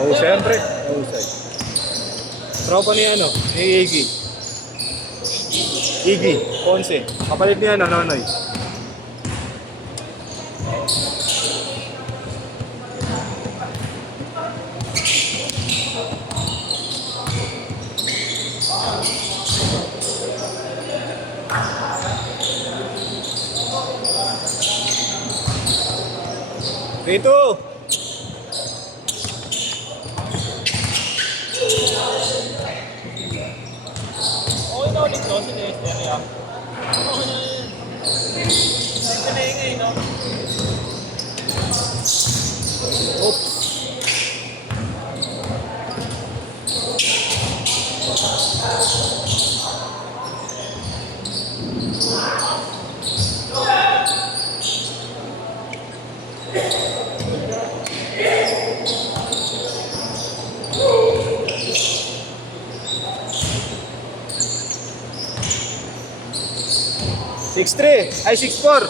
Oo, siyempre. Mahusay. Tropa ni ano, ni Iggy. Iggy, Ponce. Kapalit niya Nonoy. Dito! Okay na ulit to, si Lester, yeah. Okay na yun. Ito na ingay, no? Oops. Six three, ay 6-4.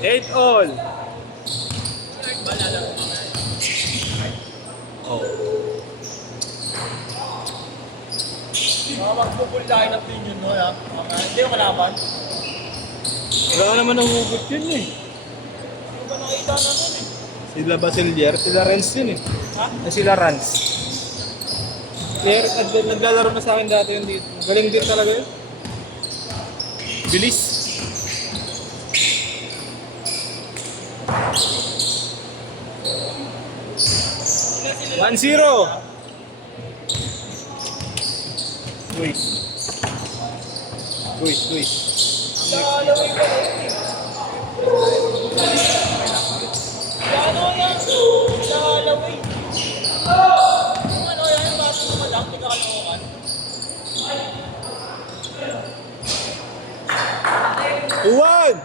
Eight all. Magpupuldahin ng opinion mo, ha? Hindi yung kalaban. Wala naman nahugot yun eh. Hindi ba nakita na nun eh? Sila Basilier, sila Renz yun eh. Ha? Sila Renz. Kaya naglalaro na sa akin dati yun dito. Galing din talaga yun. Bilis. One zero. Luis. Nakalaway ka na yun eh. Ano yan? Nakalaway. Kung ano yan, yung baso mo lang, hindi ka kalawakan. 2-1.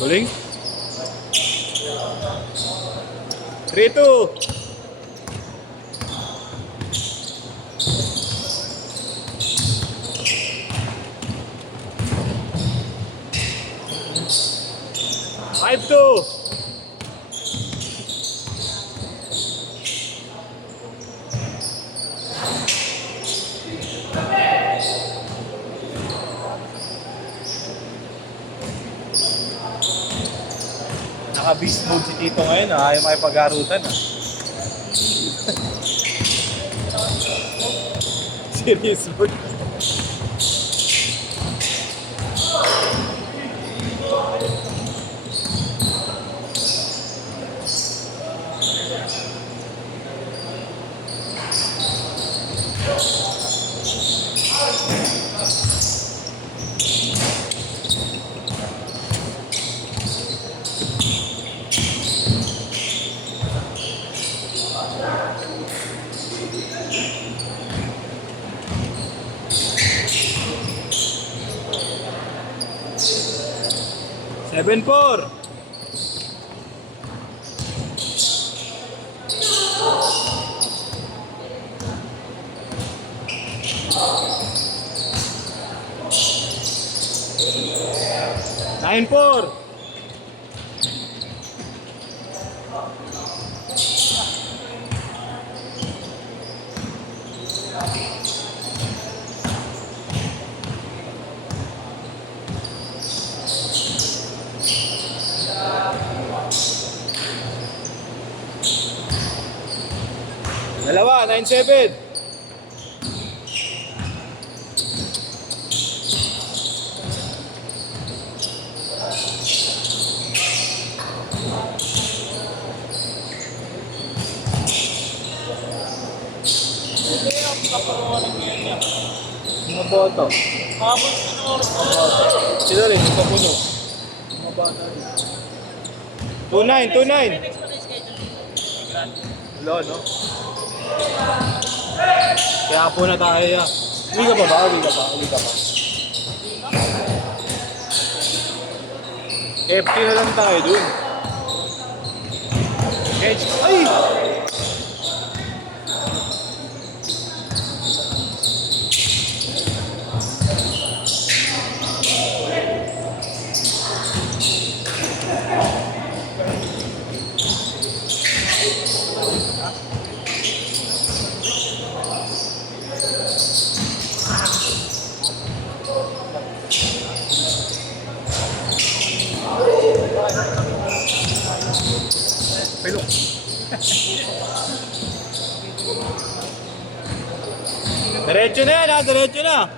Tuling. 3-2. Five two. Naka-beast mode si Tito ngayon, ayaw makipag-arutan. Serious mode. Seven four. Nine four. Dalawa, 9-7. Hindi ang kaparoon ngayon niya. Mga boto. Habang sinuoras ko Sila rin, yung papuno. Mga bata rin. 2-9, 2-9. next pa na yung schedule. Wala, no? Kaya po na tayo ya. Uwi ka pa ba? Uwi ka pa? Uwi ka pa? FT na lang tayo dun. Edge. Ay! Pelok. Diretso na yan ha, diretso na.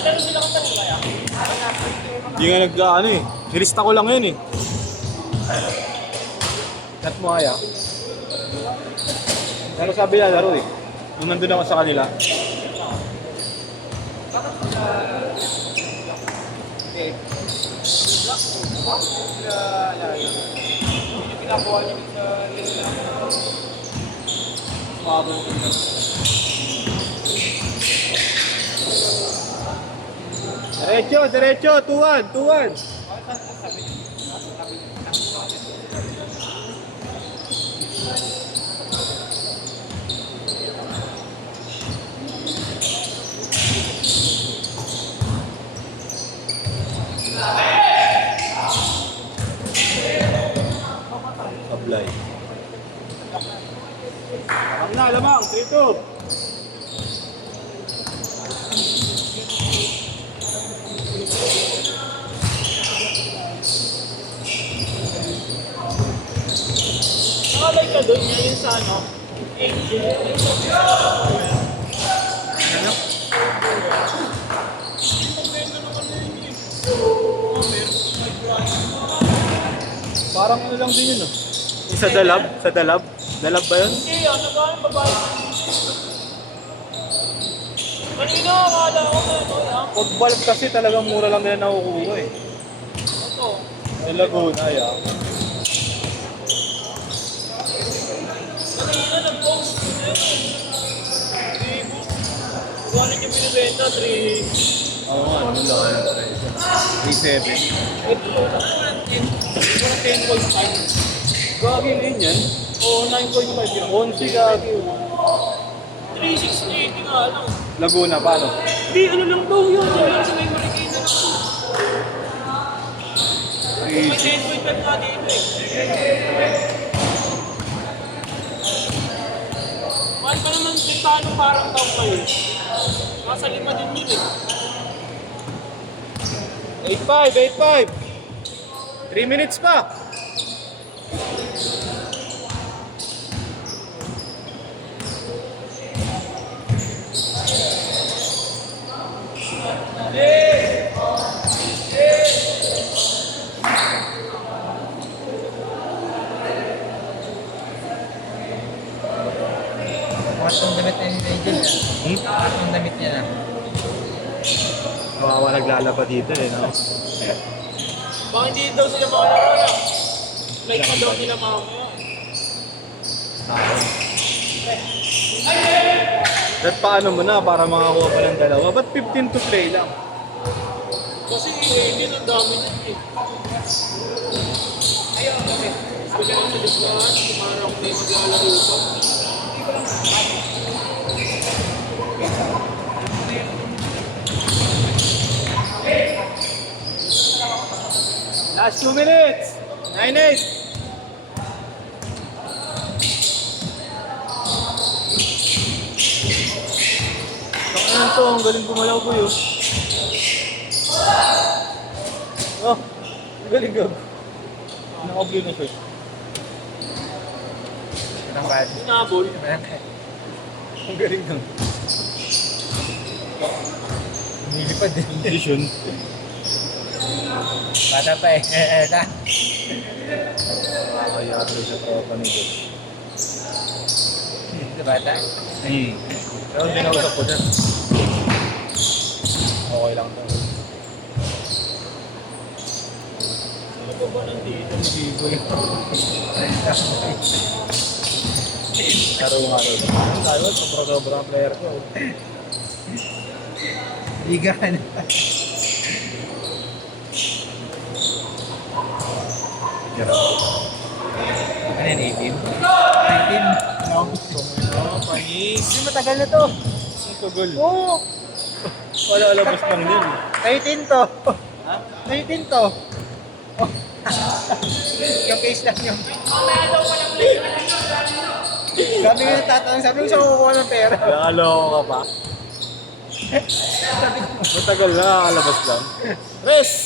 Pero sila ka kaya? Hindi nga nag-ano eh. Nilista ko lang yun eh. Cut mo kaya. Pero sabi na laro eh. Nung nandun ako sa kanila. Diretso, diretso, 2-1, 2-1. Sablay. Alam na, lamang, 3-2. Nakabay ka doon niya yun sa ano? Ano? Parang ano lang din yun oh. Sa dalab? Sa dalab? Dalab ba yun? Hindi, ano ba ang babae? Kanina, akala ko na ano yan. Pag bulk kasi talagang mura lang nila nakukuha eh. Ito. Sa Laguna, yeah. Kanina, nag-post. Kung ano yung binibenta, 3. Oo nga, ano lang. 3-7. Ito, walang 10.5. Gagi rin yan. O, 9.5 yun. 11 gagi. 3.680 nga lang. Laguna, paano? Hindi, ano lang daw yun. Ano lang sa may Marikina lang. May 10.5 nga dito eh. Mahal pa naman din paano parang daw kayo. Nasa 5 din yun eh. 8-5, 8-5. 3 minutes pa. Matong damit na ni Nigel. Matong damit niya na. Kawawa naglalaba dito eh, no? Baka hindi daw sila makalaro na. Like pa daw nila mamaya. At paano mo na para makakuha pa ng dalawa? Ba't 15 to play lang? Kasi hindi ang dami na eh. Ayun, okay. Gusto niya sa listahan, kumarang may maglalaro pa. Last 2 minutes! 9-8! Ano lang to, ang galing gumalaw ko yun. Oh, ang galing gab. Naka-blue na shirt. Ang bad. Hinabol. Ang galing lang. Nilipad din. Vision. Bata pa eh. Na. Kaya ito sa tropa ni Bob. Ito bata. Pero dinausap ko dyan. Okay lang to. Ano ba ba nandito? Hindi ko yun. Laro nga ito. Tayo, sobrang player ko. Ligan. Ano yan, 18? 19? Ako gusto mo yun. Panis. Hindi matagal na to. Ito goal. Oo. Wala alabas lang yun. 19 to. Ha? 19 to. Oh. Yung case lang yung... Sabi nga natatanong, sabi ko siya kukuha ng pera. Naloko ka pa. Sabi ko, Matagal na, alabas lang. Rest!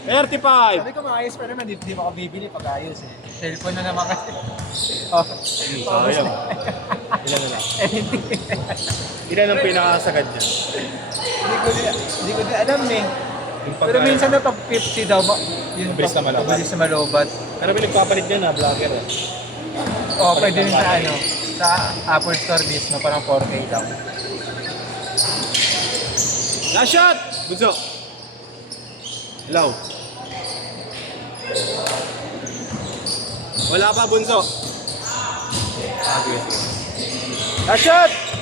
35! sabi ko maayos pa naman, di mo ako bibili pag ayos eh. Cellphone na naman kasi. Oh. Sayang. Ilan na lang? Ilan ang pinakasagad niya? Hindi ko din alam eh. Yung Pero minsan na pag 50 daw, yun Mabilis na malobat. Mabilis na malobat. Pero may nagpapalit dyan na, vlogger eh. Oo, pwede rin sa ano, sa Apple Store mismo, parang 4K lang. Last shot! Bunso! Hello? Wala pa, Bunso. Last shot!